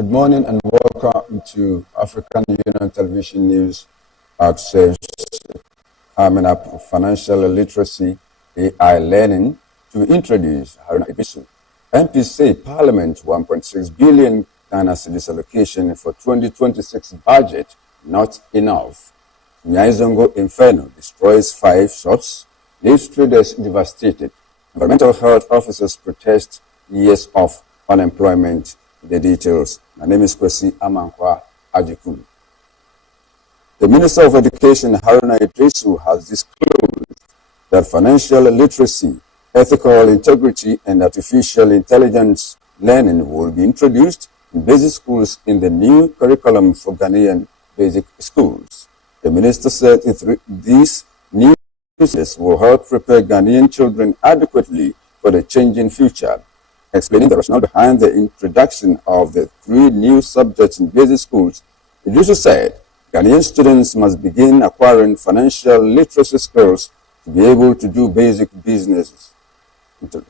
Good morning and welcome to African Union Television News at 6. Coming up, financial literacy, AI learning, to introduce Haruna Ibisu. MPs say Parliament 1.6 billion Ghana cedis allocation for 2026 budget not enough. Nyaizongo Inferno destroys 5 shops, leaves traders devastated. Environmental health officers protest years of unemployment. The details. My name is Kwesi Agyeikum. The Minister of Education, Haruna Iddrisu, has disclosed that financial literacy, ethical integrity, and artificial intelligence learning will be introduced in basic schools in the new curriculum for Ghanaian basic schools. The minister said these new processes will help prepare Ghanaian children adequately for the changing future. Explaining the rationale behind the introduction of the 3 new subjects in basic schools, Iddrisu said Ghanaian students must begin acquiring financial literacy skills to be able to do basic business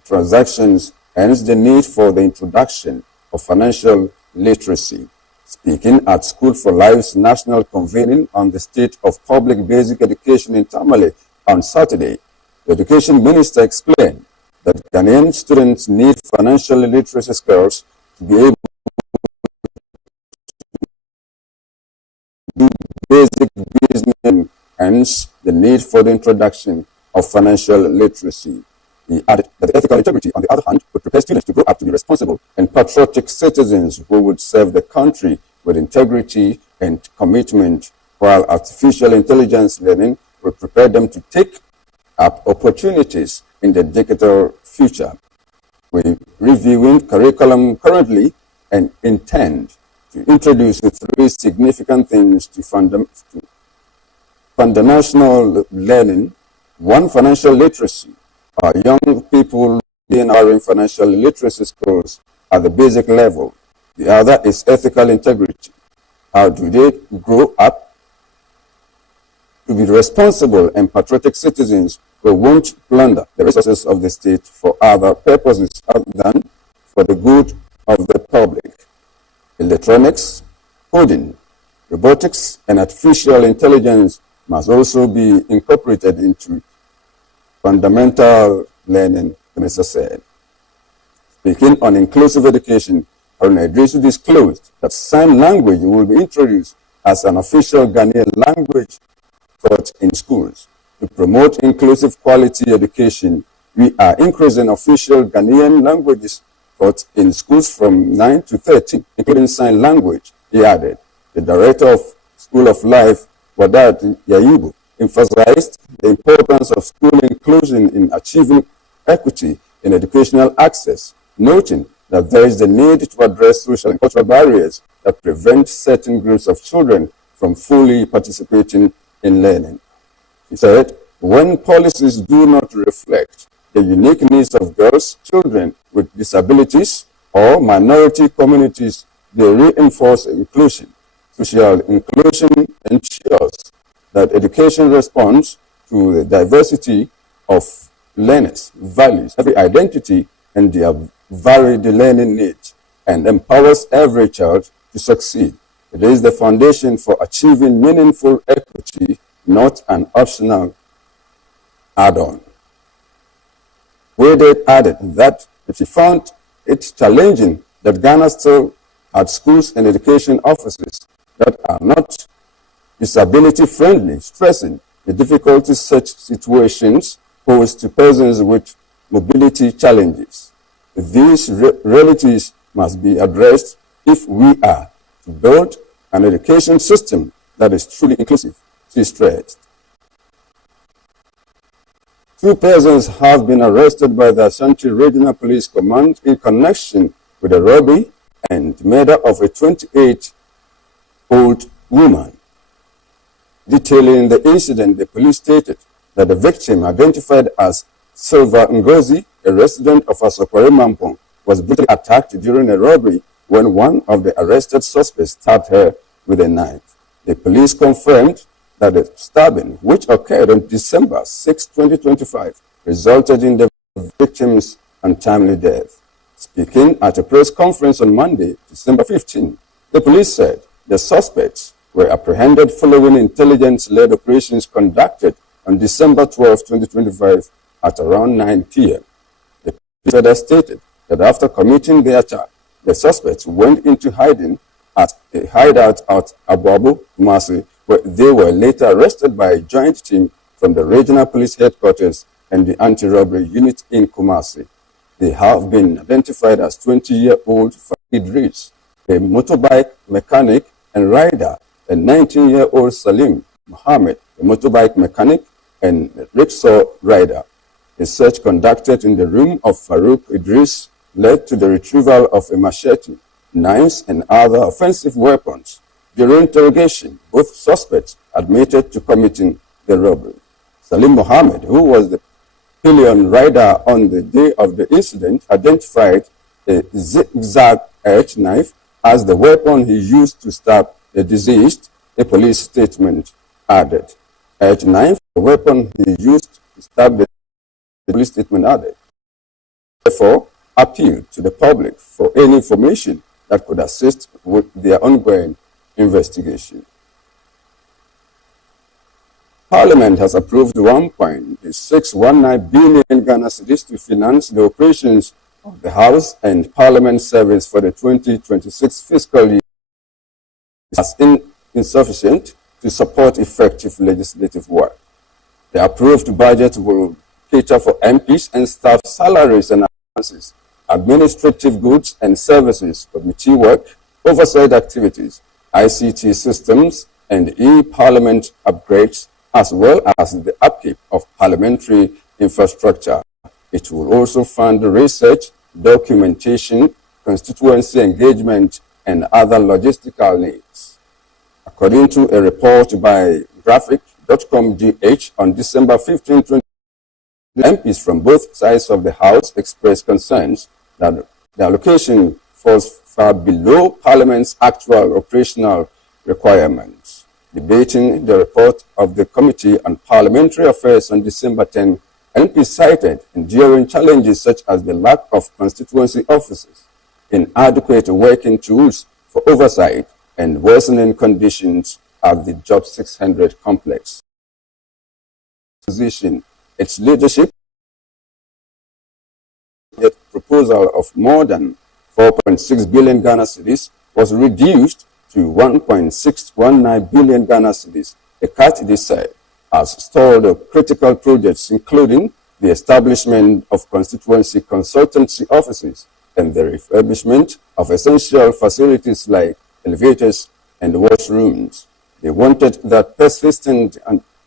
transactions, hence the need for the introduction of financial literacy. Speaking at School for Life's national convening on the state of public basic education in Tamale on Saturday, the Education Minister explained that Ghanaian students need financial literacy skills to be able to do basic business, hence the need for the introduction of financial literacy. He added that the ethical integrity, on the other hand, would prepare students to grow up to be responsible and patriotic citizens who would serve the country with integrity and commitment, while artificial intelligence learning will prepare them to take up opportunities in the digital future. We're reviewing curriculum currently and intend to introduce 3 significant things to foundational learning. 1, financial literacy. Our young people being our financial literacy skills at the basic level. The other is ethical integrity. How do they grow up to be responsible and patriotic citizens who won't plunder the resources of the state for other purposes other than for the good of the public? Electronics, coding, robotics, and artificial intelligence must also be incorporated into fundamental learning, the minister said. Speaking on inclusive education, Haruna Iddrisu disclosed that sign language will be introduced as an official Ghanaian language taught in schools. To promote inclusive quality education, we are increasing official Ghanaian languages taught in schools from 9 to 13, including sign language, he added. The director of School of Life, Wadat Yayibu, emphasized the importance of school inclusion in achieving equity in educational access, noting that there is the need to address social and cultural barriers that prevent certain groups of children from fully participating in learning. He said, when policies do not reflect the unique needs of girls, children with disabilities, or minority communities, they reinforce inclusion. Social inclusion ensures that education responds to the diversity of learners' values, every identity, and their varied learning needs, and empowers every child to succeed. It is the foundation for achieving meaningful equity, not an optional add-on. Wade added that she found it challenging that Ghana still had schools and education offices that are not disability-friendly, stressing the difficulties such situations pose to persons with mobility challenges. These realities must be addressed if we are to build an education system that is truly inclusive, she stressed. 2 persons have been arrested by the Ashanti Regional Police Command in connection with the robbery and murder of a 28-year-old woman. Detailing the incident, the police stated that the victim, identified as Silva Ngozi, a resident of Asokware Mampong, was brutally attacked during a robbery when one of the arrested suspects stabbed her with a knife. The police confirmed that the stabbing, which occurred on December 6, 2025, resulted in the victim's untimely death. Speaking at a press conference on Monday, December 15, the police said the suspects were apprehended following intelligence-led operations conducted on December 12, 2025 at around 9 p.m. The police further stated that after committing the attack, the suspects went into hiding at a hideout at Abuabu, Kumasi, where they were later arrested by a joint team from the regional police headquarters and the anti-robbery unit in Kumasi. They have been identified as 20-year-old Farid Idris, a motorbike mechanic and rider, and 19-year-old Salim Mohammed, a motorbike mechanic and rickshaw rider. A search conducted in the room of Farouk Idris led to the retrieval of a machete, knives, and other offensive weapons. During interrogation, both suspects admitted to committing the robbery. Salim Mohammed, who was the pillion rider on the day of the incident, identified a zigzag-edged knife as the weapon he used to stab the deceased, a police statement added. Edged knife, the weapon he used to stab the police statement added. Therefore, appeal to the public for any information that could assist with their ongoing investigation. Parliament has approved 1.619 billion Ghana cedis to finance the operations of the House and Parliament Service for the 2026 fiscal year as insufficient to support effective legislative work. The approved budget will cater for MPs and staff salaries and allowances, administrative goods and services, committee work, oversight activities, ICT systems, and e-parliament upgrades, as well as the upkeep of parliamentary infrastructure. It will also fund research, documentation, constituency engagement, and other logistical needs. According to a report by graphic.com.gh on December 15, 2020, MPs from both sides of the House expressed concerns that the allocation falls far below Parliament's actual operational requirements. Debating the report of the Committee on Parliamentary Affairs on December 10, MPs cited enduring challenges such as the lack of constituency officers, inadequate working tools for oversight, and worsening conditions at the Job 600 complex. Its leadership proposal of more than 4.6 billion Ghana cedis was reduced to 1.619 billion Ghana cedis. The cut, they said, has stalled critical projects, including the establishment of constituency consultancy offices and the refurbishment of essential facilities like elevators and washrooms. They wanted that persistent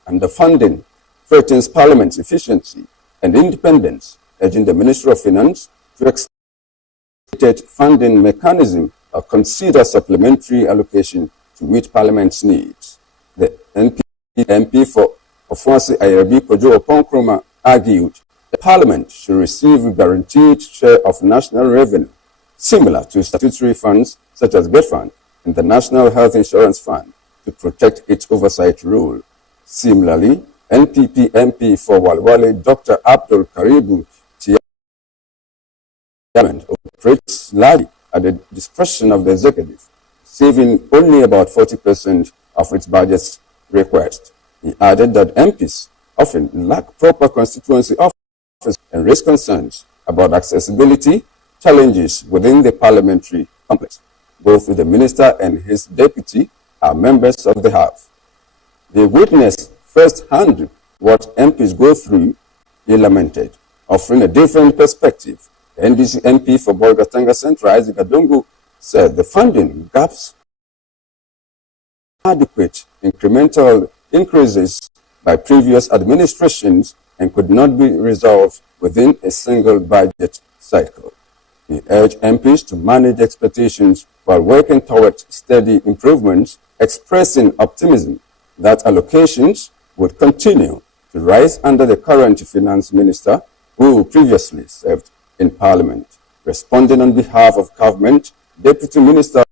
underfunding threatens Parliament's efficiency and independence, urging the Ministry of Finance to extend funding mechanism or consider supplementary allocation to meet Parliament's needs. The MP for Ofuasi Ayerbi Kojo Oponkroma argued the Parliament should receive a guaranteed share of national revenue, similar to statutory funds such as GET Fund and the National Health Insurance Fund, to protect its oversight role. Similarly, NPP MP for Walwale Dr. Abdul Karibu operates largely at the discretion of the executive, saving only about 40% of its budget's request. He added that MPs often lack proper constituency office and raise concerns about accessibility challenges within the parliamentary complex. Both the minister and his deputy are members of the House. They witnessed firsthand what MPs go through, he lamented, offering a different perspective. The NDC MP for Bolgatanga Central, Isaac Adongo, said the funding gaps adequate incremental increases by previous administrations and could not be resolved within a single budget cycle. He urged MPs to manage expectations while working towards steady improvements, expressing optimism that allocations would continue to rise under the current finance minister, who previously served in Parliament. Responding on behalf of government, Deputy Minister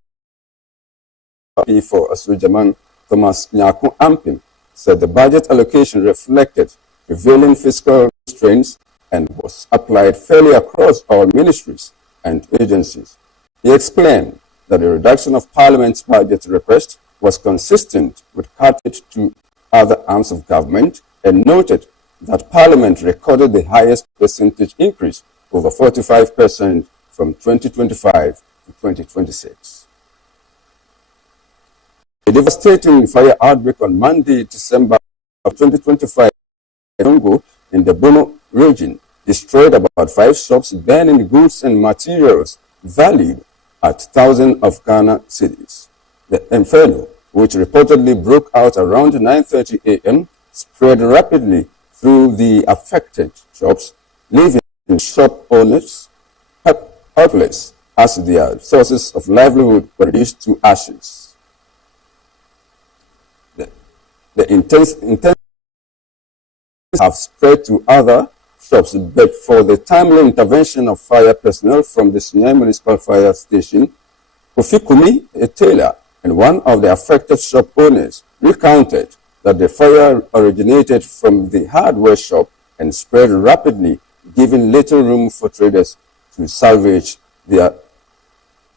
for Asujaman Thomas Nyaku Ampim said the budget allocation reflected prevailing fiscal restraints and was applied fairly across all ministries. and agencies. He explained that the reduction of Parliament's budget request was consistent with cuts to other arms of government and noted that Parliament recorded the highest percentage increase, over 45%, from 2025 to 2026. A devastating fire outbreak on Monday, December of 2025 in the Bono region destroyed about 5 shops, burning goods and materials valued at thousands of Ghana cedis. The inferno, which reportedly broke out around 9:30 a.m., spread rapidly through the affected shops, leaving shop owners helpless as their sources of livelihood were reduced to ashes. The intense have spread to other shops, but for the timely intervention of fire personnel from the Sinai Municipal Fire Station, Kofi, a tailor and one of the affected shop owners, recounted that the fire originated from the hardware shop and spread rapidly, giving little room for traders to salvage their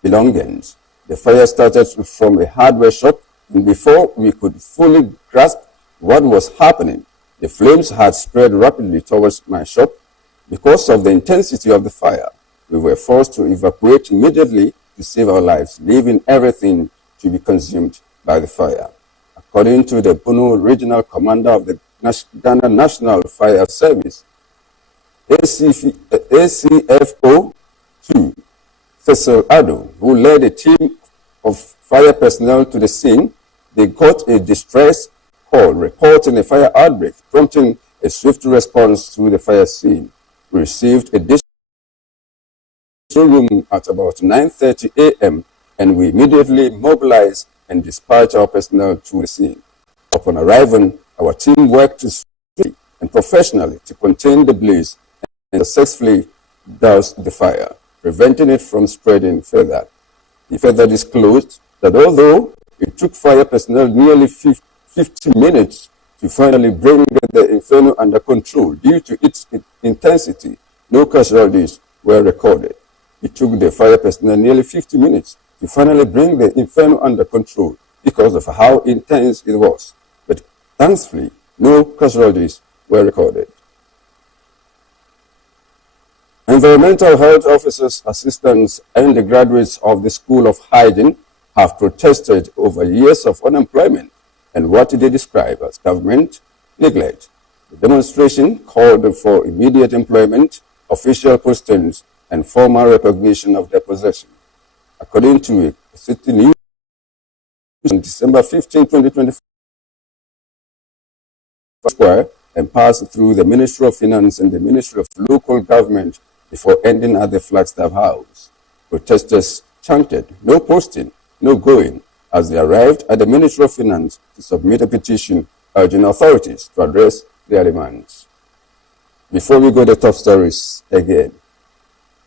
belongings. The fire started from a hardware shop, and before we could fully grasp what was happening, the flames had spread rapidly towards my shop. Because of the intensity of the fire, we were forced to evacuate immediately to save our lives, leaving everything to be consumed by the fire. According to the Bono Regional Commander of the Ghana National Fire Service, ACFO 2, Cecil Ado, who led a team of fire personnel to the scene, they got a distress call reporting a fire outbreak, prompting a swift response to the fire scene. We received a distress room at about 9:30 a.m. and we immediately mobilized and dispatched our personnel to the scene. Upon arriving, our team worked swiftly and professionally to contain the blaze and successfully doused the fire, preventing it from spreading further. He further disclosed that although it took fire personnel nearly 50 minutes to finally bring the inferno under control due to its intensity, no casualties were recorded. It took the fire personnel nearly 50 minutes to finally bring the inferno under control because of how intense it was. But thankfully, no casualties were recorded. Environmental health officers, assistants, and the graduates of the School of Hygiene have protested over years of unemployment and what they describe as government neglect. The demonstration called for immediate employment, official postings, and formal recognition of their possession. According to a city news on December 15, 2024, Square and passed through the Ministry of Finance and the Ministry of Local Government before ending at the Flagstaff House. Protesters chanted, "No posting, no going," as they arrived at the Ministry of Finance to submit a petition urging authorities to address their demands. Before we go to the top stories again,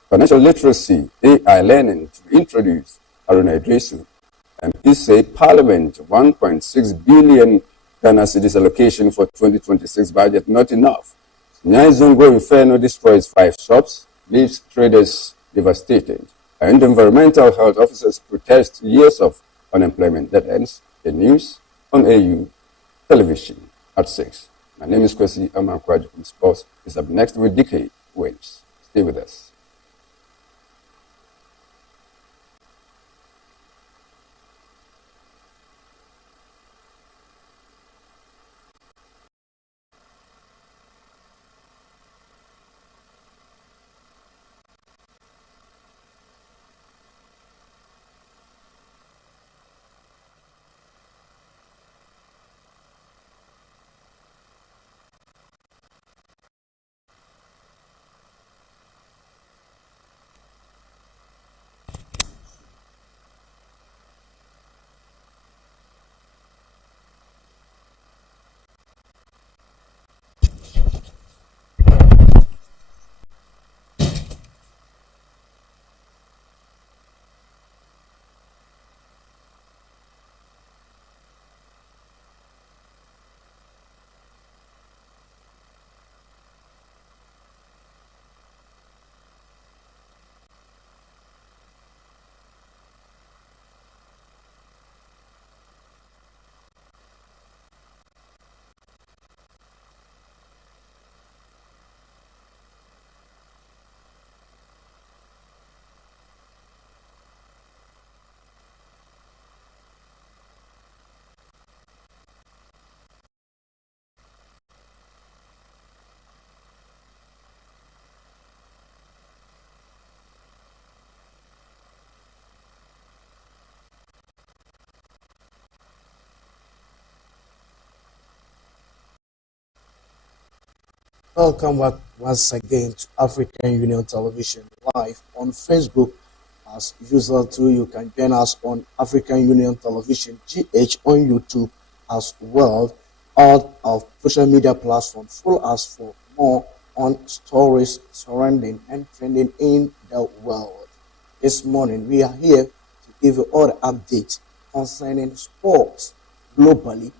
financial literacy, AI learning to be introduced, Aruna Idrisu, and he said Parliament 1.6 billion Ghana cedis allocation for 2026 budget not enough. Nyaizungo Inferno destroys 5 shops, leaves traders devastated, and environmental health officers protest years of unemployment. That ends the news on AU television at 6. My name is Kwesi. Agyeikum. Sports is up next with DK Waves. Stay with us. Welcome back once again to African Union Television live on Facebook. As usual, too, you can join us on African Union Television GH on YouTube as well. All of social media platforms. Follow us for more on stories surrounding and trending in the world. This morning, we are here to give you all the updates concerning sports globally,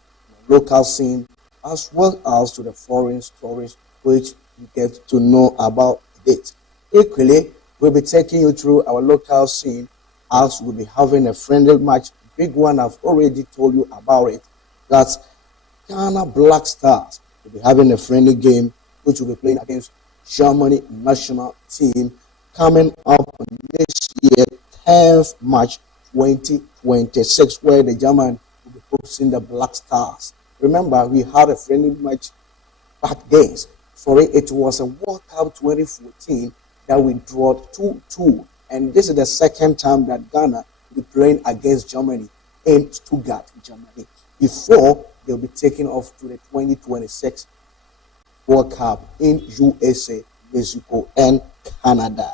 the local scene, as well as to the foreign stories which you get to know about it. Equally, we'll be taking you through our local scene as we'll be having a friendly match. Big one, I've already told you about it. That's Ghana Black Stars will be having a friendly game which will be playing against Germany national team coming up this year, 10th March 2026, where the German will be hosting the Black Stars. Remember, we had a friendly match back days. Sorry, it was a World Cup 2014 that we drew 2-2. And this is the second time that Ghana will be playing against Germany in Stuttgart, Germany, before they'll be taking off to the 2026 World Cup in USA, Mexico, and Canada.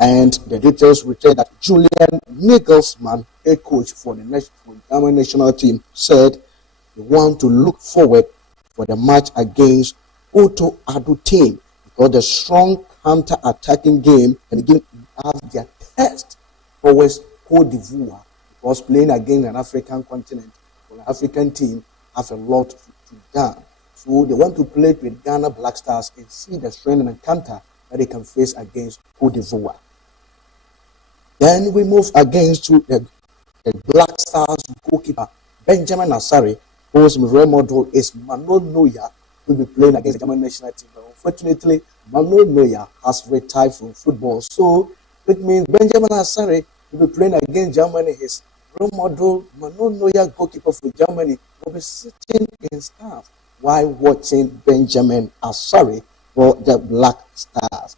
And the details return that Julian Nagelsmann, head coach for the German national team, said they want to look forward for the match against Otto Addo team because the strong counter-attacking game and again have their test always Cote d'Ivoire because playing against an African continent or an African team have a lot to done. So they want to play with Ghana Black Stars and see the strength and counter that they can face against Cote d'Ivoire. Then we move against to the Black Stars goalkeeper Benjamin Asare, whose role model is Manuel Neuer, will be playing against the German national team. But unfortunately, Manuel Neuer has retired from football. So it means Benjamin Asare will be playing against Germany. His role model, Manuel Neuer, goalkeeper for Germany, will be sitting in staff while watching Benjamin Asare for the Black Stars.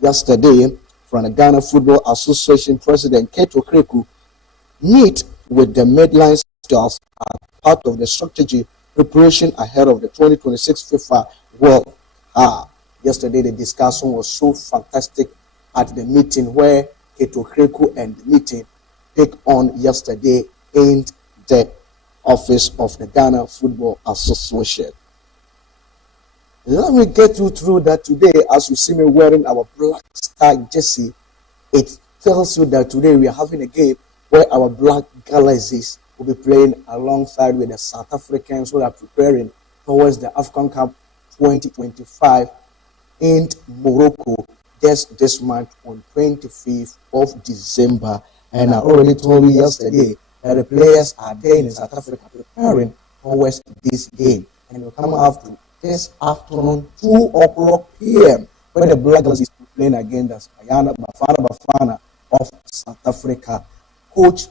Yesterday, from the Ghana Football Association President Keto Kreku meet with the Midland Stars as part of the strategy preparation ahead of the 2026 FIFA World Cup. Yesterday, the discussion was so fantastic at the meeting where Keto Kreku and the meeting take on yesterday in the office of the Ghana Football Association. Let me get you through that today. As you see me wearing our Black Star jersey, it tells you that today we are having a game where our Black Galaxies will be playing alongside with the South Africans who are preparing towards the AFCON Cup 2025 in Morocco just this month on 25th of December. And I already told you yesterday that the players are there in South Africa preparing towards this game. And they'll come after this afternoon, 2 o'clock p.m., where the Black Galaxies are playing against the Bafana of South Africa. Coach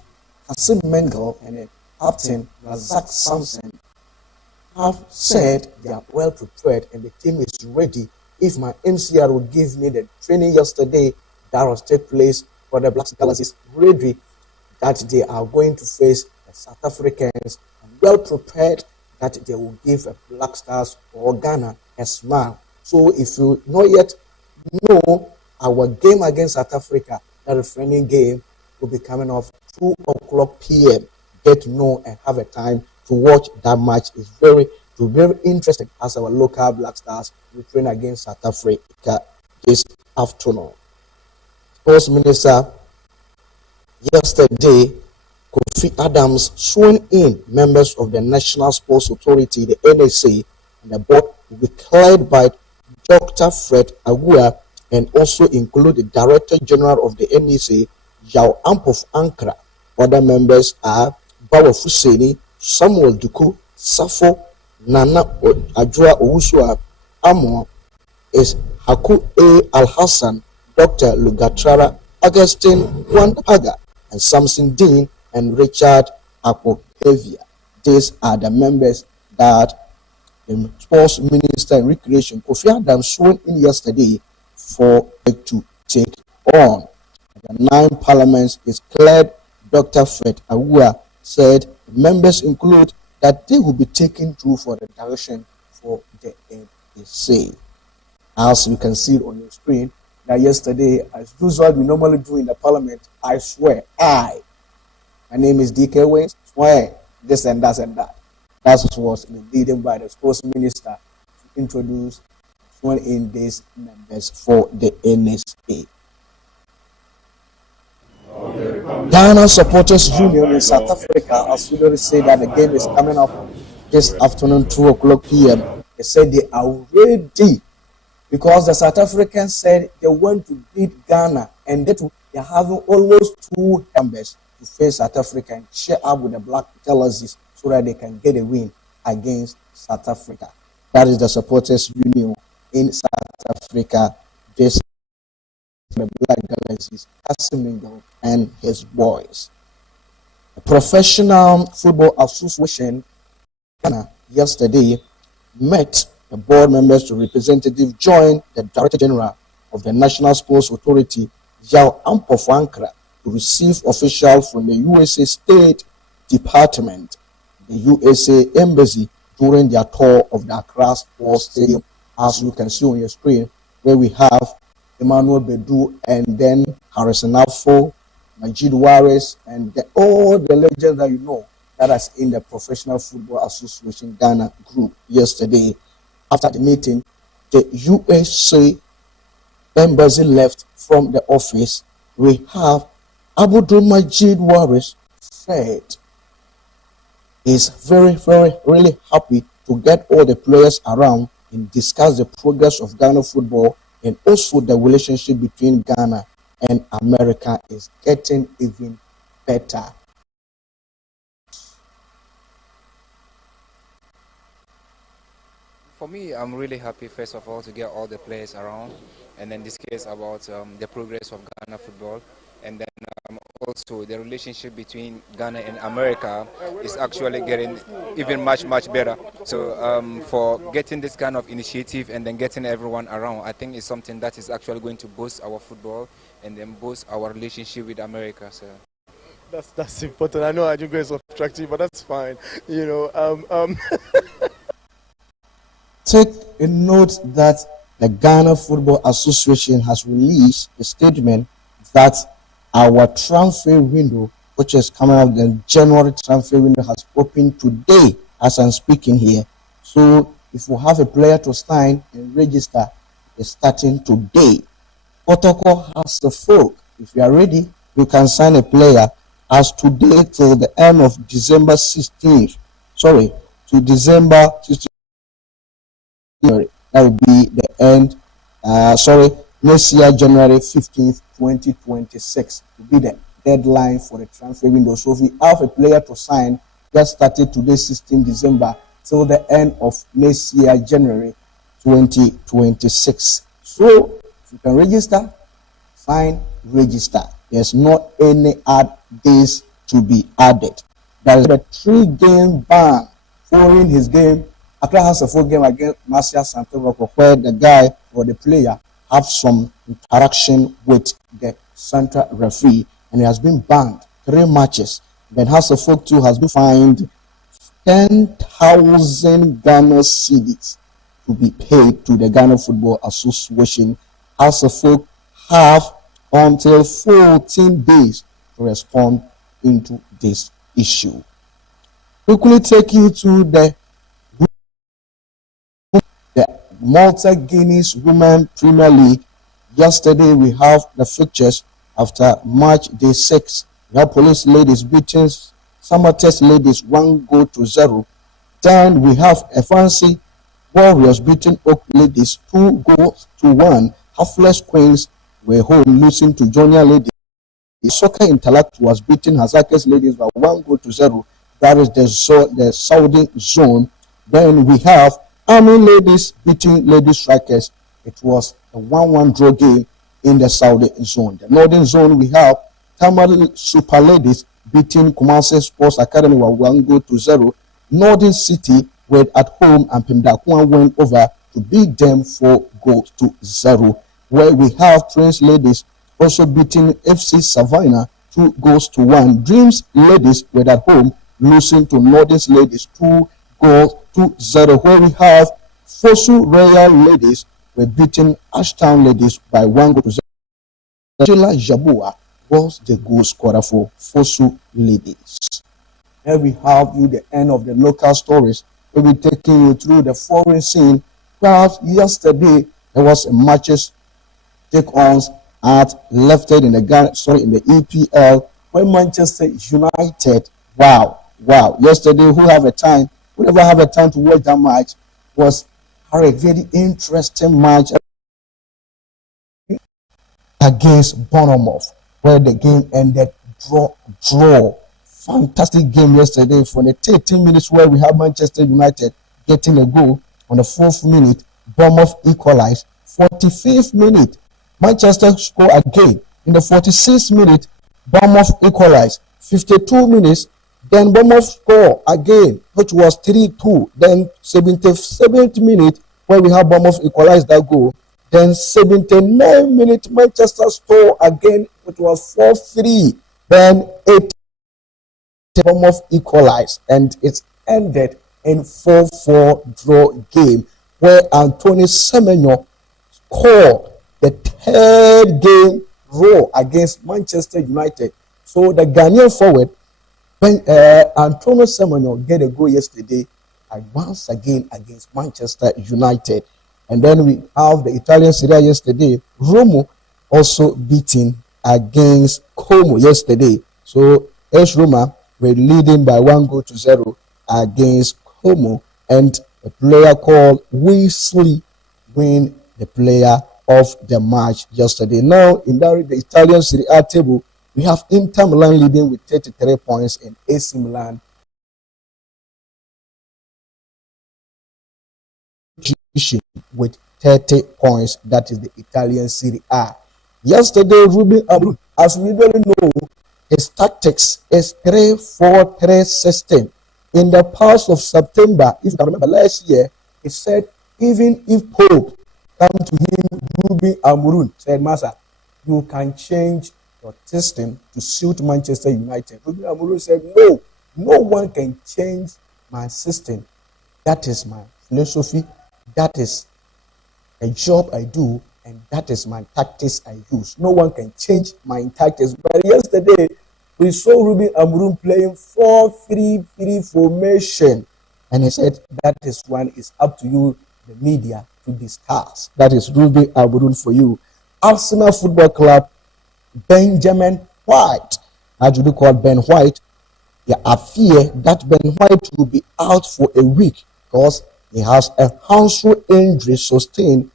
Hassan Mengel and the captain Razak Samson have said they are well prepared and the team is ready. If my MCR will give me the training yesterday that was take place for the Black Galaxies, ready that they are going to face the South Africans and well prepared that they will give a Black Stars or Ghana a smile. So if you not yet know our game against South Africa, that friendly game will be coming off 2 o'clock p.m. Get to know and have a time to watch that match. It's very interesting as our local Black Stars will train against South Africa this afternoon. Sports Minister yesterday, Kofi Adams, sworn in members of the National Sports Authority, the NSA, and the board will be cleared by Dr. Fred Agua and also include the Director General of the NSA, Yao Ampof Ankara. Other members are Bawa Fuseni, Samuel Duku, Safo, Nana Ajua Owusua, Amo, is Haku A. Al-Hassan, Dr. Lugatrara, Augustine Wandapaga, and Samson Dean and Richard Akpokevia. These are the members that the Sports Minister and Recreation, Kofi Adams, sworn in yesterday for it to take on. The 9 parliaments is cleared. Dr. Fred Agua said members include that they will be taken through for the direction for the NSA. As you can see on your screen, that yesterday, as usual, we normally do in the parliament, I swear, my name is DK Wayne, swear this and that and that. That was leading by the sports minister to introduce sworn in these members for the NSA. Ghana Supporters Union in South Africa has already said that the game is coming up this afternoon, 2 o'clock p.m. They said they are ready because the South Africans said they want to beat Ghana and they're having almost 2 members to face South Africa and share up with the black jerseys so that they can get a win against South Africa. That is the Supporters Union in South Africa. This the black jerseys, Asimingo and his boys. The Professional Football Association Ghana yesterday met the board members to representative joined the Director General of the National Sports Authority, Yao Ampofankra, to receive officials from the USA State Department, the USA Embassy, during their tour of the Accra Sports Stadium, as you can see on your screen, where we have Emmanuel Bedu and then Harrison Afo, Majid Waris, and all the legends that you know that is in the Professional Football Association Ghana group yesterday. After the meeting, the USA Embassy left from the office. We have Abdul Majid Waris said is very, really happy to get all the players around and discuss the progress of Ghana football, and also the relationship between Ghana and America is getting even better. For me, I'm really happy, first of all, to get all the players around and then discuss about the progress of Ghana football. And then also the relationship between Ghana and America is actually getting even much better. So for getting this kind of initiative and then getting everyone around, I think it's something that is actually going to boost our football and then boost our relationship with America. So that's important. I know Agyeikum is attractive, but that's fine. You know. Take a note that the Ghana Football Association has released a statement that our transfer window, which is coming out, the January transfer window has opened today as I'm speaking here. So if you have a player to sign and register, it's starting today. Protocol has the folk. If you are ready, you can sign a player as today till the end of December 16th. Sorry, to December 16th. That will be the end. Next year, January 15th, 2026 will be the deadline for the transfer window. So if you have a player to sign, just started today, 16 December, till the end of next year, January 2026. So if you can register, sign, register. There's not any days to be added. There is a 3-game ban following his game. Accra has a 4 game against Marcia Santoro, where the guy or the player have some interaction with the central referee, and he has been banned 3 matches. Then House of Folk 2 has been fined 10,000 Ghana cedis to be paid to the Ghana Football Association. House of Folk have until 14 days to respond into this issue. Quickly take you to the Malta Guineas Women Premier League. Yesterday we have the fixtures after match day 6. We have Police Ladies beating Summertest Ladies 1-0. Then we have a Fancy Warriors beating Oak Ladies 2-1. Halfless Queens were home losing to Junior Ladies. The Soccer Intellect was beating Hazakis Ladies by 1-0. That is the Saudi zone. Then we have Army Ladies beating Lady Strikers. It was a 1-1 draw game in the Saudi zone. The Northern zone, we have Tamil Super Ladies beating Kumasi Sports Academy by 1-0. Northern City were at home and Pimdakwa went over to beat them 4-0. Where we have Prince Ladies also beating FC Savannah 2-1. Dreams Ladies were at home losing to Northern Ladies 2-0. Where we have Fosu Royal Ladies were beating Ashtown Ladies by 1 goal to 0. Sheila Jabua was the goal scorer for Fosu Ladies. Here we have the end of the local stories. We'll be taking you through the foreign scene. Well, yesterday there was a matches take-ons at lifted in the EPL when Manchester United. Wow. Yesterday, who never have a time to watch that match, was a very interesting match against Bournemouth, where the game ended draw. Fantastic game yesterday for the 13 minutes where we have Manchester United getting a goal on the 4th minute. Bournemouth equalized. 45th minute, Manchester score again. In the 46th minute, Bournemouth equalized. 52 minutes, then Bournemouth score again, which was 3-2. Then 77th minute, where we have Bournemouth equalize that goal. Then 79 minutes, Manchester score again, which was 4-3. Then 8 Bournemouth equalized, and it ended in 4-4 draw game, where Anthony Semenyo scored the 3rd game row against Manchester United. So the Ghanaian forward, Antonio Semenyo, get a goal yesterday and once again against Manchester United. And then we have the Italian Serie A yesterday. Roma also beating against Como yesterday. So AS Roma were leading by 1-0 against Como, and a player called Wesley win the player of the match yesterday. Now, in the Italian Serie A table, we have Inter Milan leading with 33 points and AC Milan with 30 points. That is the Italian Serie A. Yesterday, Ruben Amorim, as we really know, his tactics is 3-4-3 system. In the past of September, if you can remember last year, he said even if Pope come to him, Ruben Amorim said, Master, you can change your system to suit Manchester United. Ruben Amorim said, no one can change my system. That is my philosophy. That is a job I do, and that is my tactics I use. No one can change my tactics. But yesterday, we saw Ruben Amorim playing 4-3-3 formation. And he said, that is one is up to you, the media, to discuss. That is Ruben Amorim for you. Arsenal Football Club, Benjamin White. How do you call Ben White? Yeah, I fear that Ben White will be out for a week because he has a hamstring injury sustained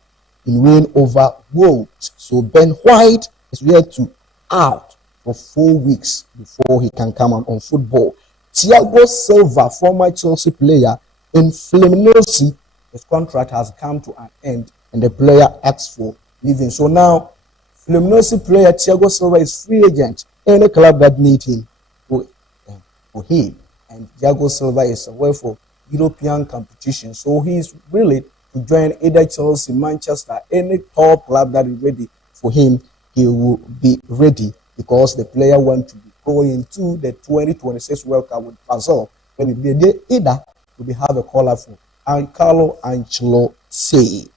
in win over Wolves. So Ben White is yet to out for 4 weeks before he can come on football. Thiago Silva, former Chelsea player in Fluminense, his contract has come to an end and the player asks for leaving. So now, Fluminense player Thiago Silva is free agent. Any club that need him for him. And Thiago Silva is away for European competition. So he is willing to join either Chelsea, Manchester, any top club that is ready for him. He will be ready because the player wants to be going to the 2026 World Cup with Brazil. When we be there, either we have a caller for and Carlo Ancelotti.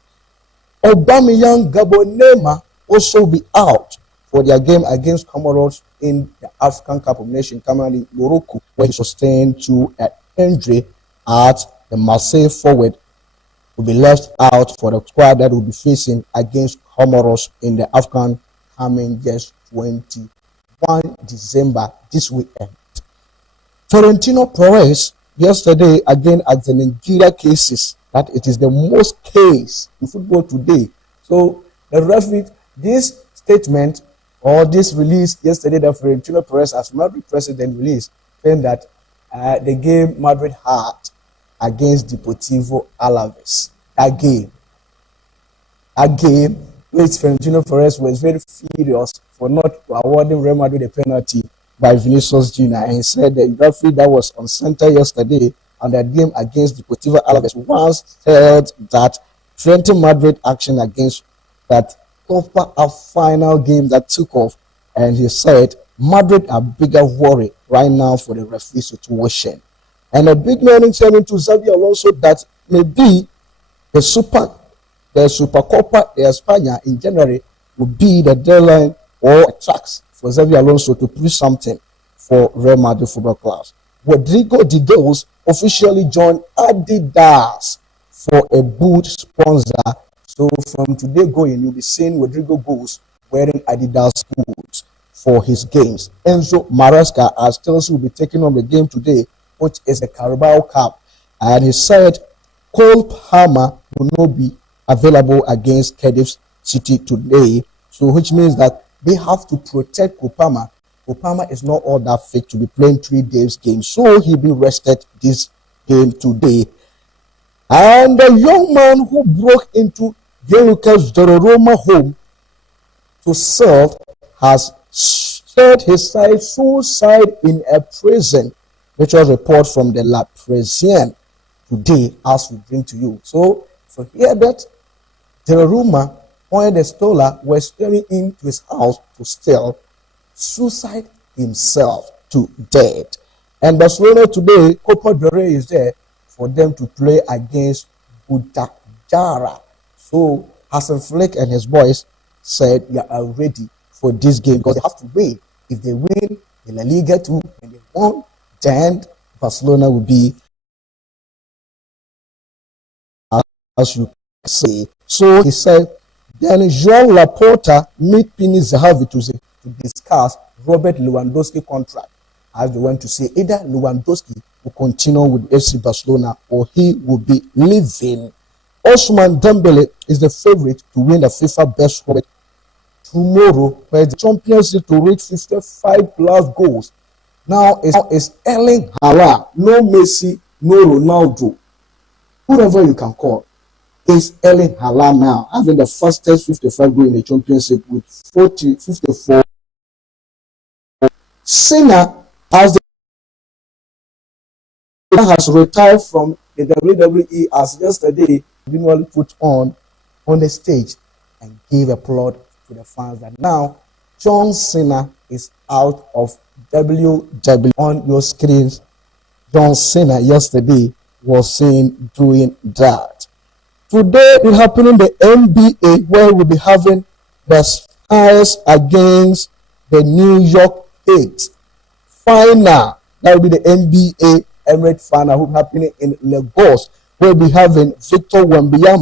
Aubameyang, Gabon, Neymar also be out for their game against Comoros in the African Cup of Nations coming in Morocco, where he sustained to an injury at the Marseille forward. Will be left out for the squad that will be facing against Comoros in the African coming just 21 December this weekend. Florentino Perez yesterday again at the Nigeria cases that it is the most case in football today. So the referee, this statement or this release yesterday that Florentino Perez as Madrid president released, saying that the game Madrid had against Deportivo Alaves, that game which Florentino Perez was very furious for not awarding Real Madrid a penalty by Vinicius Jr. And he said the referee that was on center yesterday on the game against Deportivo Alaves once said that Florentino Madrid action against that Copa final game that took off, and he said Madrid are bigger worry right now for the referee situation. And a big warning turning to Xabi Alonso that maybe the Super the Supercopa de España in January will be the deadline or tracks for Xavi Alonso to prove something for Real Madrid Football Club. Rodrigo de Deus officially joined Adidas for a boot sponsor. So from today going, you'll be seeing Rodrigo Goes wearing Adidas boots for his games. Enzo Maresca, as Chelsea will be taking on the game today, which is the Carabao Cup, and he said Cole Palmer will not be available against Cardiff City today. So which means that they have to protect Cole Palmer. Cole Palmer is not all that fit to be playing 3 days game, so he'll be rested this game today. And the young man who broke into Gianluca's Donnarumma home to sell has shared his suicide in a prison, which was report from the La Parisienne today as we bring to you. So hear that Donnarumma, when the stoler was staring into his house to steal, suicide himself to death. And Barcelona today, Copa del Rey is there for them to play against Guadalajara. So Hassan Flick and his boys said they are ready for this game because they have to win. If they win the La Liga too, and they won, then Barcelona will be, as you say. So he said, then Joan Laporta meet Pini Zahavi to discuss Robert Lewandowski contract, as they want to say either Lewandowski will continue with FC Barcelona or he will be leaving. Ousmane Dembele is the favorite to win the FIFA Best Forward tomorrow, where the Champions League to reach 55 plus goals. Now it's Erling Haaland, no Messi, no Ronaldo, whoever you can call. Is Erling Haaland now having the fastest 55 goal in the Championship with 54. Cena has retired from the WWE as yesterday been put on the stage and gave applaud to the fans that now John Cena is out of WWE. On your screens, John Cena yesterday was seen doing that. Today it happened in the NBA, where we'll be having the Spurs against the New York Knicks final. That will be the NBA Emirates final, who happening in Lagos, where we'll be having Victor Wembanyama